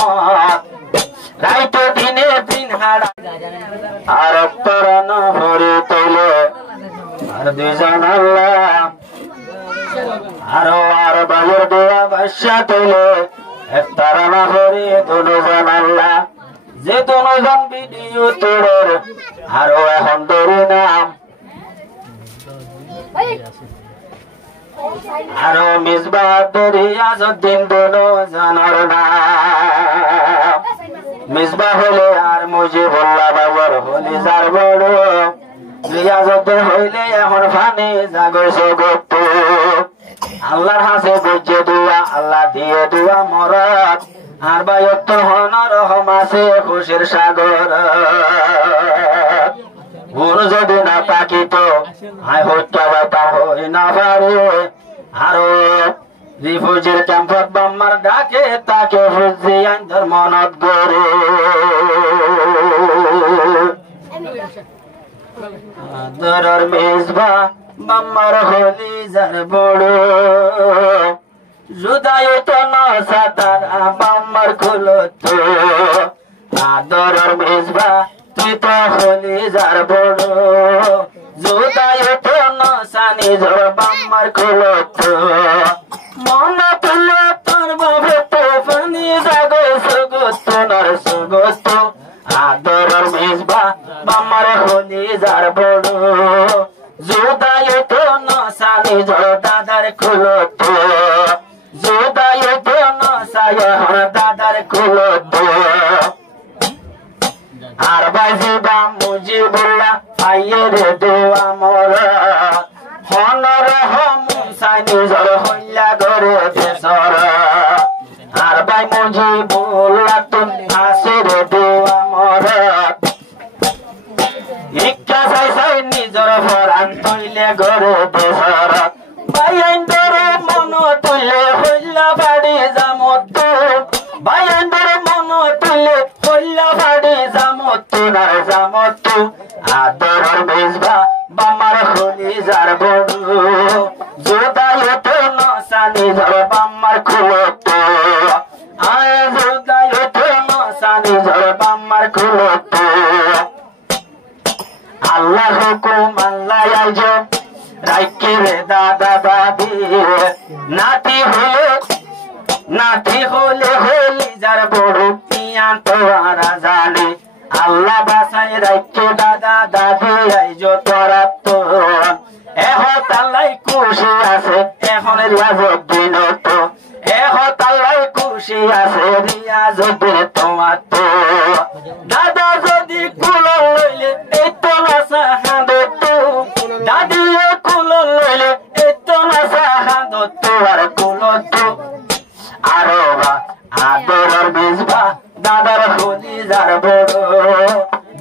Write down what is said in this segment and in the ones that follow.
হেমত রাইতো দিনে দিন হারা আর পরানো ভরে তোলে আর দুজন আল্লাহ আরো আর বায়ুর দেওয়া বাসা তোলে তারানা ভরে দুজন আল্লাহ যে দুজন ভিডিও তোর আরো এখন ধরে নাম আরো মিসবাহ রিয়াজউদ্দিন দোনো জানার নাম মিসবাহ হলে আর মুজিবুল্লাহ বাবর হলি যার বড় রিয়াজউদ্দিন হইলে এখন ফানি জাগর জগত আল্লাহর হাসে বুঝে দুয়া আল্লাহ দিয়ে দুয়া মরদ আর বায়ত হনার রহমাসে খুশির সাগর গুণ যদি না থাকিত আয় হত্যা বাতা হই না পারে আরো রিফুজির ক্যাম্পত বাম্মার ডাকে তাকে ফুজি আইন্দর মনত গড়ে আদরের মেজবা বাম্মার হলি যার বড় জুদায়ত না সাতার বাম্মার খুলত আদরের মেজবা তুই তো হলি যার বড় জুদায়ত না সানি ঝড় বাম্মার খুলত মন তুলে তোর বাবা তো ফানি জাগো সুগত নার সুগত আদরের মেজবা বাম্মার হলি যার বড় জুদায়ত না সানি ঝড় দাদার খুলত জুদায়ত না সায়া দাদার খুলত আর বাজিবা মুজিবুল্লাহ আইয়ের দোয়া মোরা হনর হমসানি জর হইলা গরে দেশর আর বাই মুজিবুল্লাহ তুমি আসের দোয়া মোরা ইচ্ছা চাই চাই নিজর ভরান তৈলে গরে দেশর বাইন্দর মন তুলে হইলা বাড়ি জামত বাইন্দর মন তুলে হইলা বাড়ি জামত নার জামত আদরের মেজবা বামার হলি যার বড় জোদায়ত নসানি ঝর বাম্মার খুলত আয় জোদায়ত নসানি ঝর বাম্মার খুলত আল্লাহ হুকুম আল্লাহ আইজ রাইকে রে দাদা দাদি নাতি হলে হলি যার বড় পিয়ান তোরা জানে আল্লাহ বাসাই রাইকে দাদা দাদি আইজ তোরা তো এখন আল্লাহ খুশি আছে এখন রিয়াজউদ্দিন তো এখন আল্লাহ খুশি আছে রিয়াজউদ্দিন তোমার তো দাদা যদি কুল লইলে এতো নাসা হাঁদ তো দাদি কুল লইলে এতো নাসা হাঁদ তো আর কুল তো আরো বা আদরের মেজবা দাদার হলি যার বড়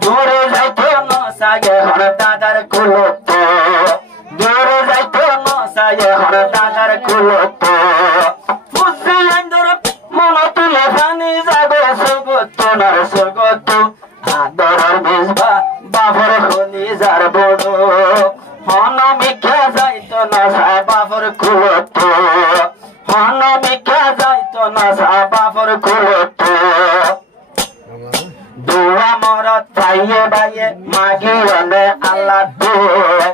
দূরে যাইতো নসাগে হর দাদার কুলত দূরে যাইতো নসাগে হর দাদার কুলত বুঝি আইন্দর মন তুলে ফানি যাবে সুগত নার সুগত আদরের মেজবা বাবর হলি যার বড় হন মিখ্যা যাইতো নসা বাবর কুলত হন মিখ্যা যাইতো নসা বাবর কুলত দুয়া মরত চাইয়ে বাইয়ে মাগি হলে আল্লাহ দুয়ে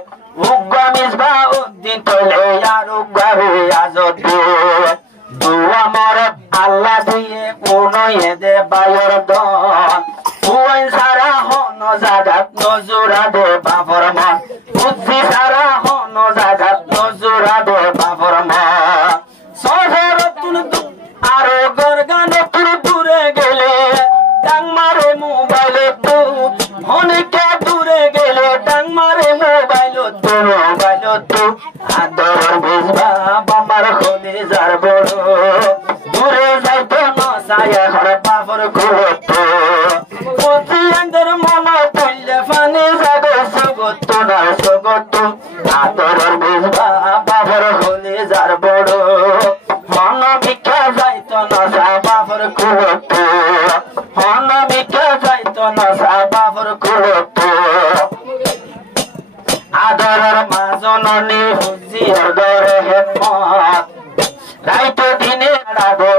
উগ্র মিসবা উদ্দিন তোলে আর উগ্রে আজত দুয়ে দুয়া মরত আল্লাহ দিয়ে উনয়ে দে বায়র দন উই সারা হন জাগাত নজুরা দে বাবর মন বুদ্ধি সারা হন জাগাত নজুরা দে বাবর মন সহর তুল আরো গরগান তুল দূরে গেলে ডাং মারে মোবাইল তো অনেকে দূরে গেলে ডাং মারে মোবাইল তো আদর বুঝবা বাবার হলি যার বড় দূরে যাইতো নসায়া হর বাবর খুলত বুঝি আন্দর মন তুললে ফানি যাবে সুগত না সুগত আদর বুঝবা বাবার হলি যার বড় হন ভিক্ষা যাইতো নসা বাবর খুলত হন ভিক্ষা যাইতো নসা বাবর খুলত আদরের মাজননি হুজির দরে হেমত রাইতো দিনে রাগো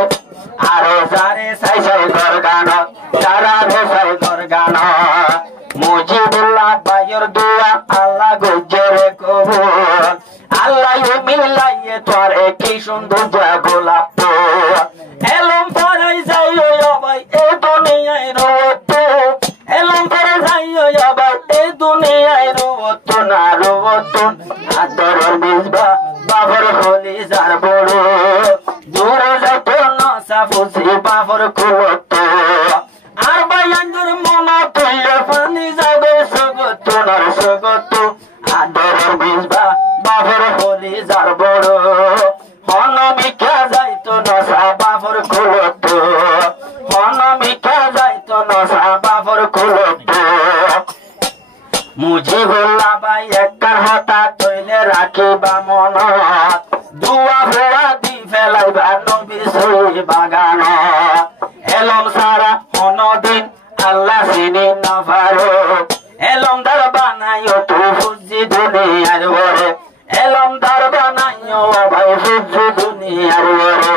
আরো যারে চাইছে গরগানত তারা ভেসাই গরগানত মুজিবুল্লাহ ভাইয়ের দোয়া আল্লাহ গুজরে কবুল আল্লাহ মিলাইয়ে তোরে কি সুন্দর গোলাপ এলম পরাই যাইও ভাই এ দুনিয়ায় রত এলম পরাই যাইও ভাই এ দুনিয়ায় রত না রত আদর বিজবা বাবর হলি যার বড় দূরে যাইতো না সাফুসি বাবর কুলত আর ভাই আঙ্গুর মনা তুইলে পানি যাবে সগত নার সগত আদর বিজবা বাবর হলি যার বড় হনমিকা যাইতো না বাবর কুলত হনমিকা যাইতো না বাবর কুলত মুজিবুল্লাহ ভাই একটার হতা তৈলে রাখিবা মনত দুয়া ভুয়া দি ফেলাইবা নবী সই বাগানত এলম সারা হনদিন আল্লাহ চিনি না পারো এলম দার বানাইও তু ফুজি দুনিয়ার ওরে এলম দার বানাইও ভাই ফুজি দুনিয়ার ওরে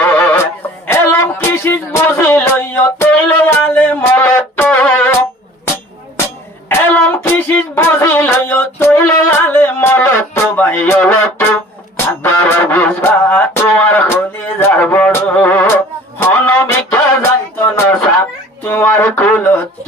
এলম কিসিস বুঝি লইও তৈলে আলে মলত এলম কিসিস বুঝি লইও তৈলে আলে মলত ভাই অলত আদর বুঝবা তোমার খলি যার বড় হনমিকা যাইতো না তোমার কুলত